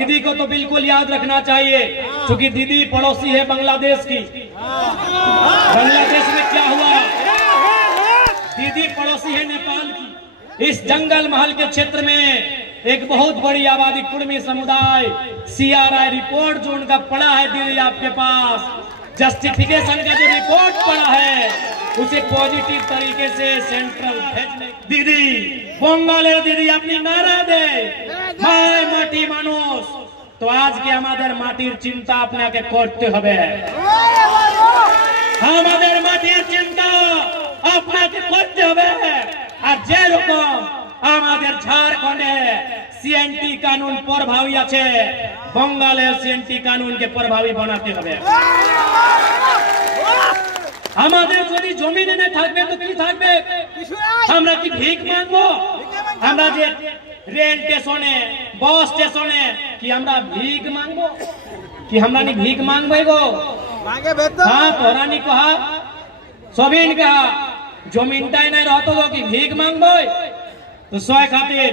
दीदी को तो बिल्कुल याद रखना चाहिए, क्योंकि दीदी पड़ोसी है बांग्लादेश की। बांग्लादेश में क्या हुआ, दीदी पड़ोसी है नेपाल की। इस जंगल महल के क्षेत्र में एक बहुत बड़ी आबादी कुर्मी समुदाय, CRI रिपोर्ट जो उनका पड़ा है दीदी आपके पास, जस्टिफिकेशन का जो रिपोर्ट पड़ा है उसे पॉजिटिव तरीके से सेंट्रल भेजने। दीदी बंगाले दीदी अपनी नारा दे माय माटी मानुष, तो आज के हमारे माटिर चिंता अपने करते হবে, हमारे माटिर चिंता अपना करते হবে। আর যেরকম আমাদের ঝাড়খণ্ডে CNT কানুন প্রভাবী আছে, বঙ্গালে CNT কানুনকে প্রভাবী বানাতে হবে। আমাদের যদি জমি না থাকবে তো কি থাকবে, আমরা কি ভিক মাগবো? আমরা যে রেল স্টেশনে বাস স্টেশনে কি আমরা ভিক মাগবো? কি আমরা নি ভিক মাগবো গো? মাগে বেতো হ্যাঁ তোরানি কহা সবিন কহা জমিনটাই নাই রতো গো কি ভিক মাগবো? तो सोए खातिर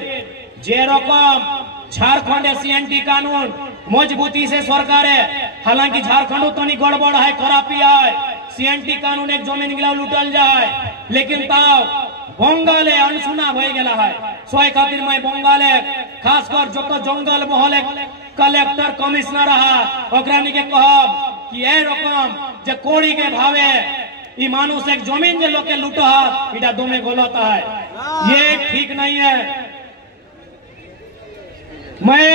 जे रकम झारखंड CNT कानून मजबूती से सरकार है, हालांकि झारखंड तनी गड़बड़ है, खराबी है, CNT कानून एक जमीन गिला लुटल जाए, लेकिन ताव बंगाले अनसुना हो गया है। सोए खातिर मैं बंगाले खासकर जो तो जंगल महले कलेक्टर कमिश्नर रहा ओकरानी के कहब कि ए रकम जे कोड़ी के भावे ई मानुष एक जमीन जे लोग के लूटा इटा दोमे गलत है, ये ठीक नहीं है। मैं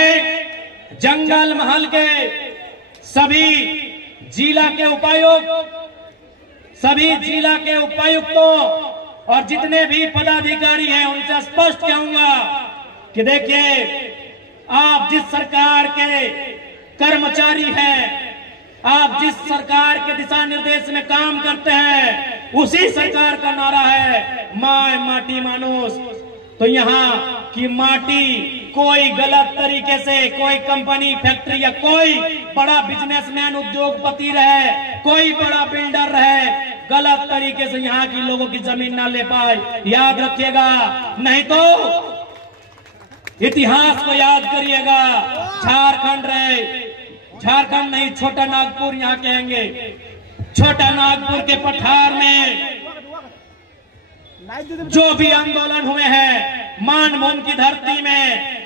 जंगल महल के सभी जिला के उपायुक्तों और जितने भी पदाधिकारी हैं उनसे स्पष्ट कहूंगा कि देखिए आप जिस सरकार के कर्मचारी हैं, आप जिस सरकार के दिशा निर्देश में काम करते हैं, उसी सरकार का नारा है माय माटी मानुष। तो यहाँ की माटी कोई गलत तरीके से कोई कंपनी फैक्ट्री या कोई बड़ा बिजनेसमैन उद्योगपति रहे, कोई बड़ा बिल्डर रहे, गलत तरीके से यहाँ की लोगों की जमीन ना ले पाए, याद रखिएगा। नहीं तो इतिहास को याद करिएगा, झारखंड रहे, झारखंड नहीं छोटा नागपुर यहाँ कहेंगे, छोटा नागपुर के पठार में जो भी आंदोलन हुए हैं, मानभूम की धरती में,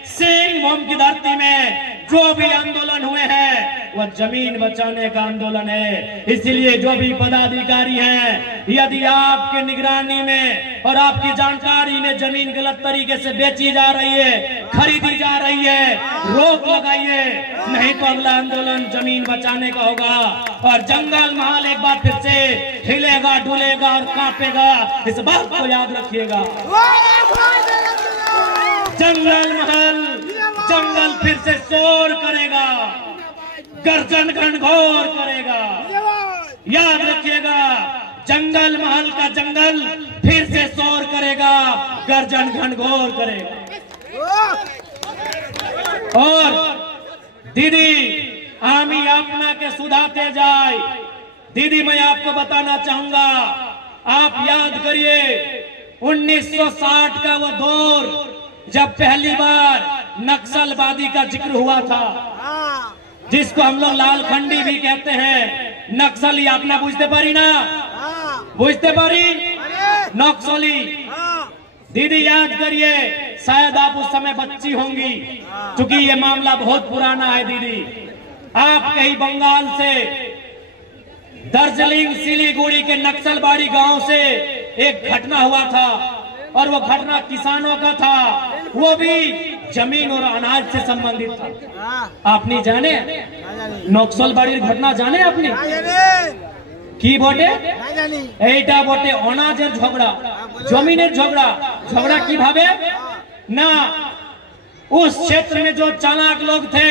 सिंहभूम की धरती में जो भी आंदोलन हुए हैं वह जमीन बचाने का आंदोलन है। इसलिए जो भी पदाधिकारी हैं, यदि आपके निगरानी में और आपकी जानकारी में जमीन गलत तरीके से बेची जा रही है, खरीदी जा रही है, रोक लगाइए, नहीं तो अगला आंदोलन जमीन बचाने का होगा। और जंगल महल एक बार फिर से हिलेगा, डुलेगा और कांपेगा, इस बात को याद रखिएगा। जंगल महल, जंगल फिर से शोर करेगा, गर्जन घनघोर करेगा, याद रखिएगा। जंगल महल का जंगल फिर से शोर करेगा, गर्जन घनघोर करेगा। और दीदी आमी अपना के सुधाते जाए। दीदी मैं आपको बताना चाहूंगा, आप याद करिए 1960 का वो दौर जब पहली बार नक्सलवादी का जिक्र हुआ था, जिसको हम लोग लालखंडी भी कहते हैं। नक्सली आपने बुझते पारी ना, बुझते पारी नक्सली। दीदी याद करिए, शायद आप उस समय बच्ची होंगी, क्योंकि ये मामला बहुत पुराना है। दीदी आप कहीं बंगाल से दार्जिलिंग सिलीगुड़ी के नक्सलबाड़ी गांव से एक घटना हुआ था, और वो घटना किसानों का था, वो भी जमीन और अनाज से संबंधित था। आपने जाने नक्सलबाड़ी घटना जाने आपने की बोटे एटा बोटे अनाजेर झगड़ा, जमीनेर झगड़ा, झगड़ा की भावे ना। उस क्षेत्र में जो चालाक लोग थे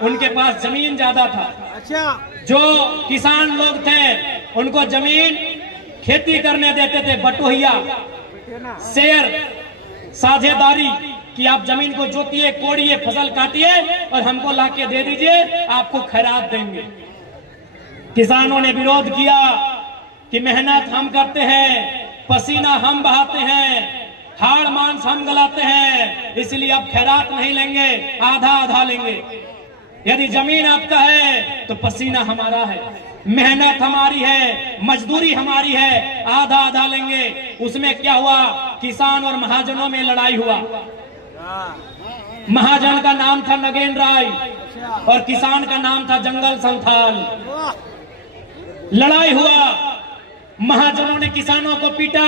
उनके पास जमीन ज्यादा था, जो किसान लोग थे उनको जमीन खेती करने देते थे, बटोहिया शेयर साझेदारी कि आप जमीन को जोतिए, कोड़िए, फसल काटिए और हमको लाके दे दीजिए, आपको खैरात देंगे। किसानों ने विरोध किया कि मेहनत हम करते हैं, पसीना हम बहाते हैं, हाड़ मांस हम गलाते हैं, इसलिए अब खैरात नहीं लेंगे, आधा आधा लेंगे। यदि जमीन आपका है तो पसीना हमारा है, मेहनत हमारी है, मजदूरी हमारी है, आधा आधा लेंगे। उसमें क्या हुआ, किसान और महाजनों में लड़ाई हुआ। महाजन का नाम था नगेन राय और किसान का नाम था जंगल संथाल। लड़ाई हुआ, महाजनों ने किसानों को पीटा,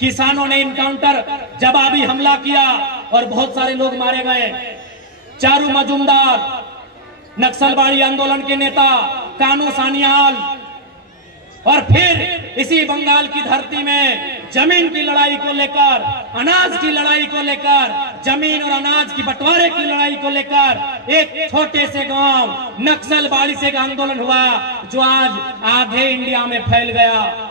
किसानों ने इनकाउंटर जवाबी हमला किया और बहुत सारे लोग मारे गए। चारू मजूमदार नक्सलवादी आंदोलन के नेता, कानू सान्याल, और फिर इसी बंगाल की धरती में जमीन की लड़ाई को लेकर, अनाज की लड़ाई को लेकर, जमीन और अनाज की बंटवारे की लड़ाई को लेकर एक छोटे से गांव नक्सलवादी से आंदोलन हुआ जो आज आधे इंडिया में फैल गया,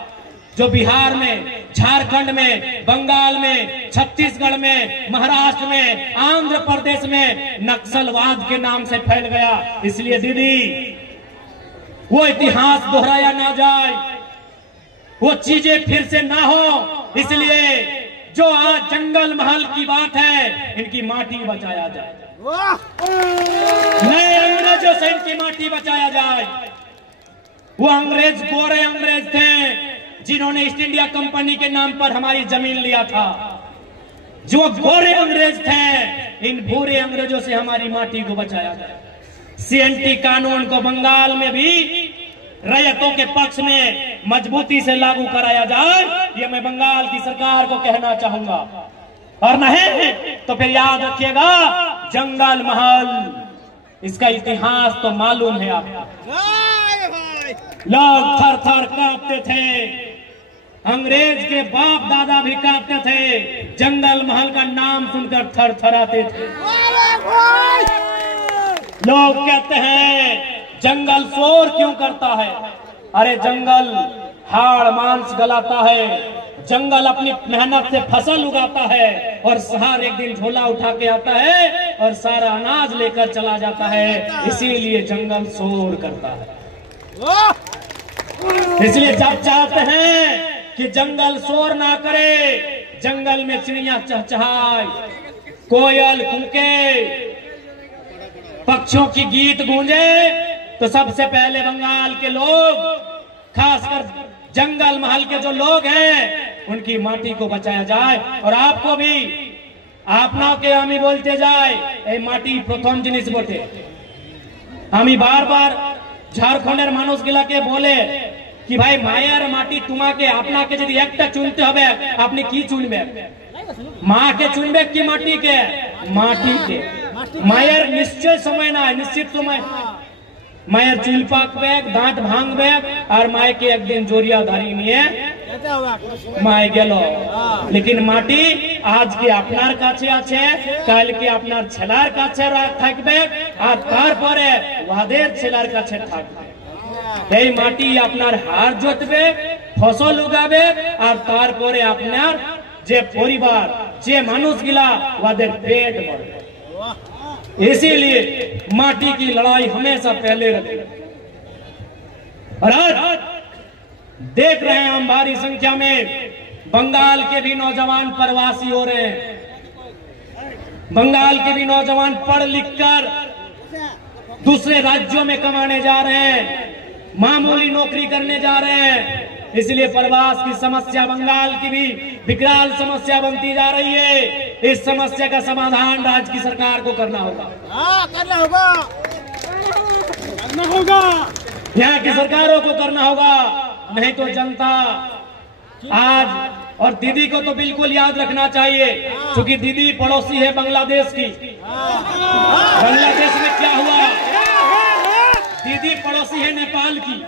जो बिहार में, झारखंड में, बंगाल में, छत्तीसगढ़ में, महाराष्ट्र में, आंध्र प्रदेश में नक्सलवाद के नाम से फैल गया। इसलिए दीदी, वो इतिहास दोहराया ना जाए, वो चीजें फिर से ना हो, इसलिए जो आज जंगल महल की बात है, इनकी माटी बचाया जाए, नए अंग्रेजों से इनकी माटी बचाया जाए। वो अंग्रेज गोरे अंग्रेज थे जिन्होंने ईस्ट इंडिया कंपनी के नाम पर हमारी जमीन लिया था। जो गोरे अंग्रेज थे, इन भूरे अंग्रेजों से हमारी माटी को बचाया जाए। सीएनटी कानून को बंगाल में भी रैयतों के पक्ष में मजबूती से लागू कराया जाए, ये मैं बंगाल की सरकार को कहना चाहूंगा। और नहीं तो फिर याद रखिएगा, जंगल महल, इसका इतिहास तो मालूम है आपको। लोग थर थर कांपते थे, अंग्रेज के बाप दादा भी कांपते थे, जंगल महल का नाम सुनकर थर थराते थे। लोग कहते हैं जंगल शोर क्यों करता है? अरे जंगल हाड़ मांस गलाता है, जंगल अपनी मेहनत से फसल उगाता है और हर एक दिन झोला उठा के आता है और सारा अनाज लेकर चला जाता है, इसीलिए जंगल शोर करता है। इसलिए जब चाहते हैं कि जंगल शोर ना करे, जंगल में चिड़िया चहचहाए, कोयल कूके, पक्षियों की गीत गूंजे, तो सबसे पहले बंगाल के लोग, खासकर जंगल महल के जो लोग हैं, उनकी माटी को बचाया जाए। और आपको भी आपना के आमी बोलते जाए, ए माटी प्रथम जिनिस बोटे। आमी बार बार झारखंडेर मानुष गिलाके बोले कि भाई मायर माटी तुम्हाके आपनाके यदि एकटा चुनते हबे, आपनी की चुनबे? माँ के चुनबे कि माटी के? माटी के। मायर निश्चय समय ना, निश्चित समय मायर चुल पाकबे, दांत भांगबे, और माय के एक दिन जोरिया धारी निये माय गेलो। लेकिन माटी आज के आपनार काछे आछे, काल के आपनार छेलार काछे थाकबे, और तारपरे वादेर छेलार काछे थाकबे। এই মাটি আপনার হাড় জোটবে, ফসল উগাবে, আর তারপরে আপনার যে পরিবার, যে মানুষগুলা, ওদের পেট ভরবে। इसीलिए माटी की लड़ाई हमेशा पहले रखी। और आज देख रहे हैं हम भारी संख्या में बंगाल के भी नौजवान प्रवासी हो रहे हैं। बंगाल के भी नौजवान पढ़ लिख कर दूसरे राज्यों में कमाने जा रहे हैं, मामूली नौकरी करने जा रहे हैं। इसलिए प्रवास की समस्या बंगाल की भी विकराल समस्या बनती जा रही है। इस समस्या का समाधान राज्य की सरकार को करना होगा, करना होगा, यहाँ की सरकारों को करना होगा। नहीं तो जनता आज, और दीदी को तो बिल्कुल याद रखना चाहिए, क्योंकि दीदी पड़ोसी है बांग्लादेश की। बांग्लादेश में क्या हुआ? दीदी पड़ोसी है नेपाल की।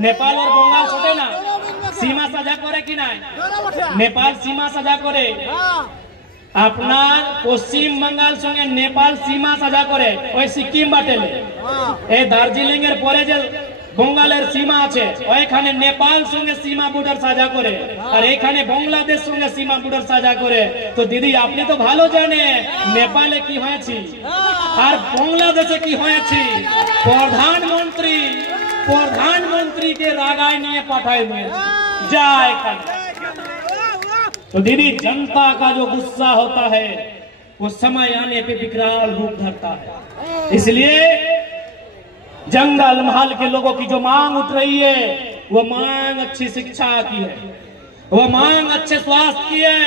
नेपाल और बंगाल छोटे ना, सीमा साझा करे कि ना? नेपाल सीमा साझा करे, আপনার পশ্চিম বাঙ্গাল সঙ্গে নেপাল সীমা সাজা করে, ওই সিকিম বাটেলে এই দার্জিলিং এর পরে যে বঙ্গালের সীমা আছে, ওইখানে নেপাল সঙ্গে সীমা বর্ডার সাজা করে, আর এখানে বাংলাদেশ সঙ্গে সীমা বর্ডার সাজা করে। তো দিদি আপনি তো ভালো জানেন নেপালে কি হয়েছে আর বাংলাদেশে কি হয়েছে। প্রধানমন্ত্রীকে রাগায় নিয়ে পাঠায় যায় এখানে। तो दीदी जनता का जो गुस्सा होता है वो समय आने पे विकराल रूप धरता है। इसलिए जंगल महल के लोगों की जो मांग उठ रही है, वो मांग अच्छी शिक्षा की है, वो मांग अच्छे स्वास्थ्य की है,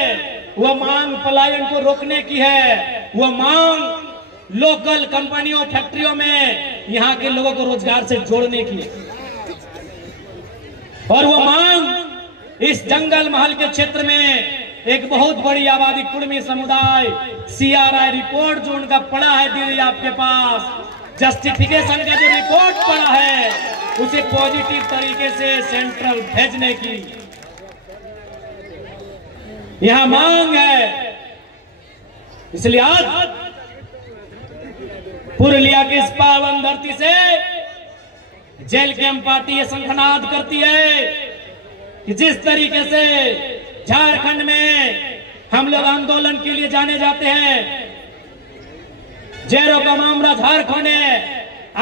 वो मांग पलायन को रोकने की है, वो मांग लोकल कंपनियों फैक्ट्रियों में यहाँ के लोगों को रोजगार से जोड़ने की है। और वो मांग इस जंगल महल के क्षेत्र में एक बहुत बड़ी आबादी कुर्मी समुदाय CRI रिपोर्ट जो उनका पड़ा है दीदी आपके पास, जस्टिफिकेशन का जो रिपोर्ट पड़ा है उसे पॉजिटिव तरीके से सेंट्रल भेजने की यहां मांग है। इसलिए आज पुरुलिया की इस पावन धरती से जेल कैंप पार्टी ये शंखनाद करती है कि जिस तरीके से झारखंड में हम लोग आंदोलन के लिए जाने जाते हैं, যেরকম আমরা ঝাড়খণ্ডে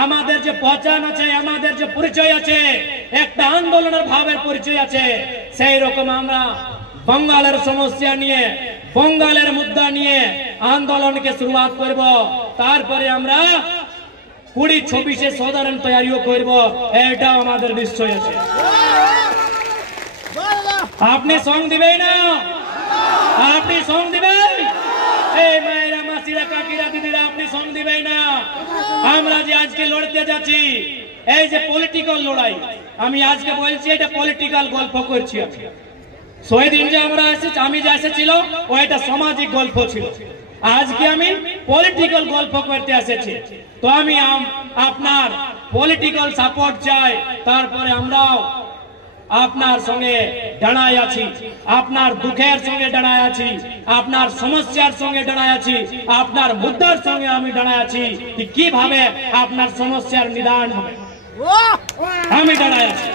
আমাদের যে পহচান আছে, আমাদের যে পরিচয় আছে, একটা আন্দোলনের ভাবের পরিচয় আছে, সেই রকম আমরা বঙ্গালের সমস্যা নিয়ে, বঙ্গালের মুদ্রা নিয়ে আন্দোলনকে শুরুয়াত করব। তারপরে আমরা 20-26 সাধারণ তৈরিও করব, এটাও আমাদের নিশ্চয় আছে। আপনি সঙ্গ দিবেন না? আপনি সঙ্গ দিবেন? এই মায়েরা মাসিরা কাকিরা দিদিরা আপনি সঙ্গ দিবেন না? আমরা যে আজকে লড়তে যাচ্ছি এই যে পলিটিক্যাল লড়াই, আমি আজকে বলছি এটা পলিটিক্যাল গল্প করছি। সেই দিন যে আমরা এসেছি, আমি যে এসেছিল ওইটা সামাজিক গল্প ছিল, আজকে আমি পলিটিক্যাল গল্প করতে এসেছি। তো আমি আপনার পলিটিক্যাল সাপোর্ট চাই, তারপরে আমরাও আপনার সঙ্গে দাঁড়ায় আছি, আপনার দুঃখের সঙ্গে দাঁড়ায় আছি, আপনার সমস্যার সঙ্গে দাঁড়ায় আছি, আপনার মুদ্রার সঙ্গে আমি দাঁড়ায় আছি কি কিভাবে আপনার সমস্যার নিদান হবে আমি দাঁড়ায় আছি।